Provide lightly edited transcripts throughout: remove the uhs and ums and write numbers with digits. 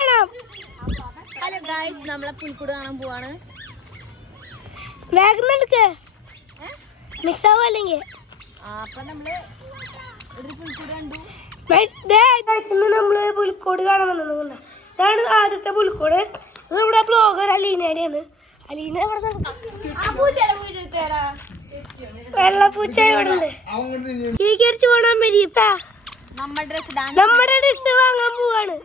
Hello guys, നമ്മളെ പുൽക്കൂട് കാണാൻ പോവാണ്. വേഗം നടക്ക്, മിസ്സാവും അല്ലെങ്കിൽ. അപ്പൊ നമ്മള് ഒരു പുൽക്കൂട് കണ്ടു. നമ്മള് പുൽക്കോട് കാണാൻ വന്നത്. ഇതാണ് ആദ്യത്തെ പുൽക്കോട്. നമ്മുടെ ബ്ലോഗർ അലീനയുടെയാണ്. അലീന വെള്ളപ്പൂച്ച ഇവിടെ ഉണ്ട്. സ്വീകരിച്ചു പോണാൻ പറ്റിയ നമ്മുടെ ഡ്രസ് വാങ്ങാൻ പോവാണ്.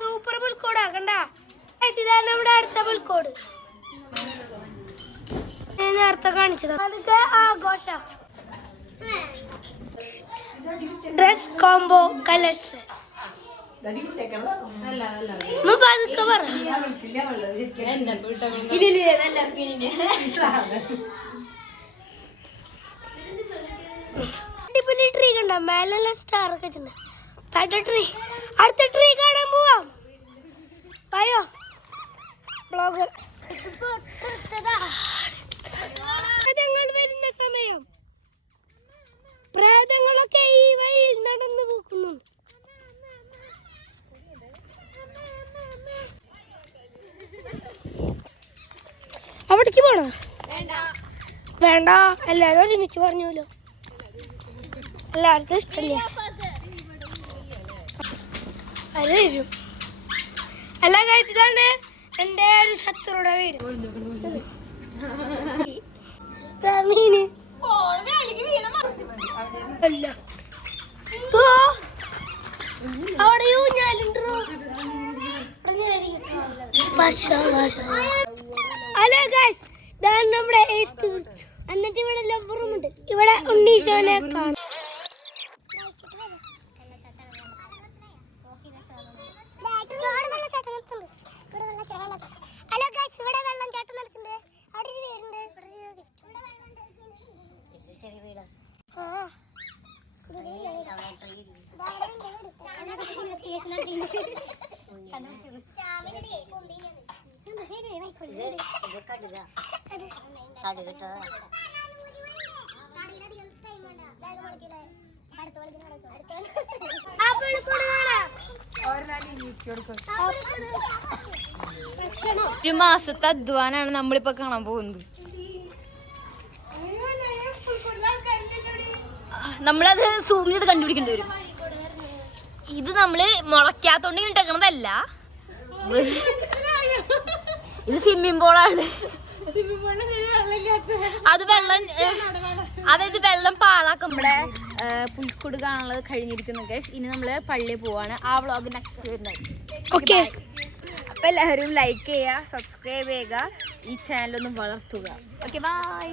സൂപ്പർ പുൽക്കോടാ കണ്ട. ഇതാണ് നമ്മുടെ അടുത്ത പുൽക്കോട്. നേരത്തെ കാണിച്ചത് അതൊക്കെ ആഘോഷ ഡ്രസ് കോംബോ കളേഴ്സ്. അടിപൊളി ട്രീ കണ്ട, മേലെ സ്റ്റാർ ഒക്കെ വെച്ചിട്ടുണ്ട്. ട്രീ അടുത്ത ട്രീ കാണാൻ പോവാം. അയ്യോ ബ്ലോഗർ വരുന്ന സമയം പ്രേതങ്ങളൊക്കെ ഈ വഴിയിൽ നടന്നു പോകുന്നുണ്ട്. അവിടേക്ക് പോണോ? വേണ്ട, എല്ലാരും ഒരുമിച്ച് പറഞ്ഞല്ലോ. എല്ലാവർക്കും ഇഷ്ടമില്ല. അത് വരും. അല്ല ഗൈസ്, ഇതാണ് എന്റെ ഒരു ശത്രുയുടെ വീട്. മീന് അല്ല അവിടെ ഊഞ്ഞാലുണ്ടോ? ഹലോ ഗൈസ്, ഇതാണ് നമ്മുടെ എന്നിട്ട് ഇവിടെ ലവറും ഉണ്ട്. ഇവിടെ ഉണ്ണീശോനെ കാണും. ഹലോ ഗൈസ്, ഇവിടെ വെള്ളം ചാട്ടം നടക്കുന്നുണ്ട്. അവിടെ ഒരു വീടുണ്ട്. ഒരു മാസത്തെ അധ്വാനാണ് നമ്മളിപ്പോ കാണാൻ പോകുന്നത്. നമ്മളത് സൂം ചെയ്ത് കണ്ടുപിടിക്കേണ്ടി വരും. ഇത് നമ്മള് മുളയ്ക്കാത്തോണ്ട് ഇട്ടേക്കണതല്ല, ഇത് സ്വിമ്മിംഗ് പൂളാണ്. അത് വെള്ളം, അതായത് വെള്ളം പാഴാക്കും. നമ്മുടെ പുൽക്കൂട് കാണാനുള്ളത് കഴിഞ്ഞിരിക്കുന്നു ഗൈസ്. ഇനി നമ്മള് പള്ളിയിൽ പോവാണ്. ആ വ്ളോഗ് നെക്സ്റ്റ് വരുന്നത്. അപ്പൊ എല്ലാവരും ലൈക്ക് ചെയ്യുക, സബ്സ്ക്രൈബ് ചെയ്യുക, ഈ ചാനലൊന്ന് വളർത്തുക. Okay, by.